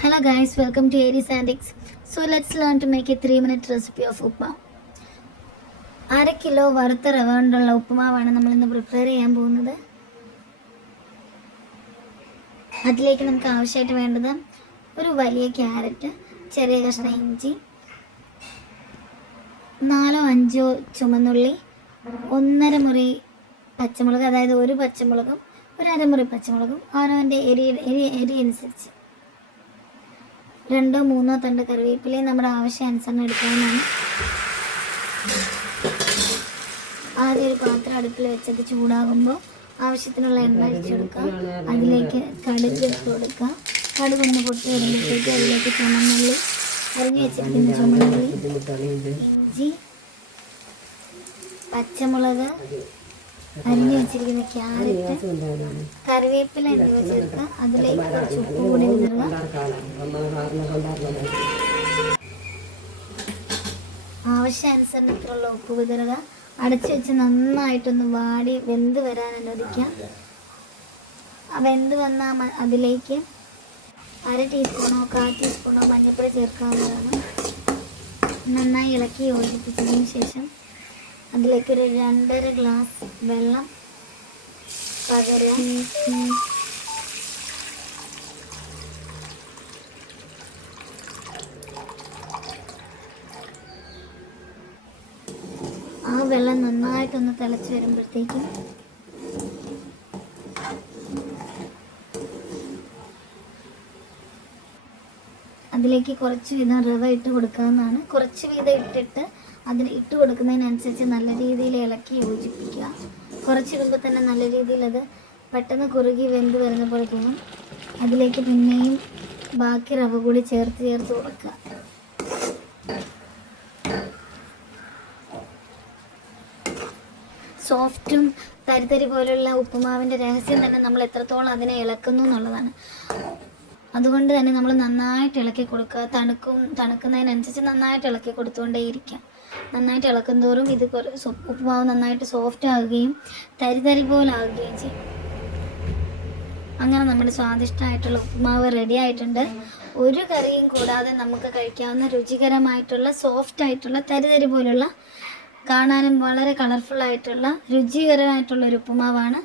Hello guys, welcome to Aries Antics. So let's learn to make a 3-minute recipe of upma. 1/2 kilo വറുത്ത റവ കൊണ്ടുള്ള ഉപ്പുമാവാണ് നമ്മൾ ഇന്ന് prepare ചെയ്യാൻ പോകുന്നത്. അതിലേക്ക് നമുക്ക് ആവശ്യമായിട്ട് വേണ്ടത് ഒരു വലിയ ക്യാരറ്റ്, ചെറിയ കഷ്ണം ഇഞ്ചി, 4-5 ചുമന്നുള്ളി, 1/2 മുറി പച്ചമുളക്, അതായത് ഒരു പച്ചമുളകും ഒരു അരമുറി പച്ചമുളകും അവനവൻ്റെ എരി അനുസരിച്ച്, 2-3 തണ്ട് കറിവേപ്പിലയും നമ്മുടെ ആവശ്യാനുസരണം എടുക്കാവുന്നതാണ്. ആദ്യം ഒരു പാത്രം അടുപ്പിൽ വെച്ചത് ചൂടാകുമ്പോൾ ആവശ്യത്തിനുള്ള എണ്ണ ഒഴിച്ചെടുക്കുക. അതിലേക്ക് കടുക് ഇട്ട് കൊടുക്കുക. കടുക് ഒന്ന് പൊട്ടി വരുമ്പോഴത്തേക്ക് അതിലേക്ക് ചുമന്നുള്ളി, അരിഞ്ഞു വെച്ചിരിക്കുന്ന ചുമന്നുള്ളി, ഇഞ്ചി, പച്ചമുളക്, അരിഞ്ഞു വെച്ചിരിക്കുന്ന ക്യാരറ്റ്, കറിവേപ്പില എന്നിവ ചേർക്കുക. അതിലേക്ക് കുറച്ച് ഉപ്പ് കൂടി വിതറുക. ആവശ്യാനുസരണത്തിലുള്ള ഉപ്പ് വിതറുക. അടച്ചു വെച്ച് നന്നായിട്ടൊന്ന് വാടി വെന്ത് വരാൻ അനുവദിക്കാം. വെന്ത് വന്നാൽ അതിലേക്ക് 1/2 ടീസ്പൂണോ 1/4 ടീസ്പൂണോ മഞ്ഞൾപ്പൊടി ചേർക്കാവുന്നതാണ്. നന്നായി ഇളക്കി യോജിപ്പിച്ചതിന് ശേഷം അതിലേക്ക് ഒരു 2.5 ഗ്ലാസ് വെള്ളം പകരാം. ആ വെള്ളം നന്നായിട്ടൊന്ന് തിളച്ച് വരുമ്പോഴത്തേക്കും അതിലേക്ക് കുറച്ച് വീതം റവ ഇട്ട് കൊടുക്കാവുന്നതാണ്. കുറച്ച് വീതം ഇട്ടിട്ട് അതിന് ഇട്ട് കൊടുക്കുന്നതിനനുസരിച്ച് നല്ല രീതിയിൽ ഇളക്കി യോജിപ്പിക്കുക. കുറച്ചിടുമ്പോൾ തന്നെ നല്ല രീതിയിൽ അത് പെട്ടെന്ന് കുറുകി വെന്ത് വരുന്ന പോലെ തോന്നും. അതിലേക്ക് പിന്നെയും ബാക്കി റവ കൂടി ചേർത്ത് കൊടുക്കുക. സോഫ്റ്റും തരിതരി പോലുള്ള ഉപ്പുമാവിൻ്റെ രഹസ്യം തന്നെ നമ്മൾ എത്രത്തോളം അതിനെ ഇളക്കുന്നു എന്നുള്ളതാണ്. അതുകൊണ്ട് തന്നെ നമ്മൾ നന്നായിട്ട് ഇളക്കി കൊടുക്കുക. തണുക്കുന്നതിനനുസരിച്ച് നന്നായിട്ട് ഇളക്കി കൊടുത്തുകൊണ്ടേയിരിക്കാം. നന്നായിട്ട് ഇളക്കും തോറും ഇത് ഉപ്പുമാവ് നന്നായിട്ട് സോഫ്റ്റ് ആകുകയും തരിതരി പോലാകുകയും ചെയ്യും. അങ്ങനെ നമ്മുടെ സ്വാദിഷ്ടമായിട്ടുള്ള ഉപ്പുമാവ് റെഡി ആയിട്ടുണ്ട്. ഒരു കറിയും കൂടാതെ നമുക്ക് കഴിക്കാവുന്ന രുചികരമായിട്ടുള്ള സോഫ്റ്റ് ആയിട്ടുള്ള തരിതരി പോലുള്ള കാണാനും വളരെ കളർഫുൾ ആയിട്ടുള്ള രുചികരമായിട്ടുള്ള ഒരു ഉപ്പുമാവാണ്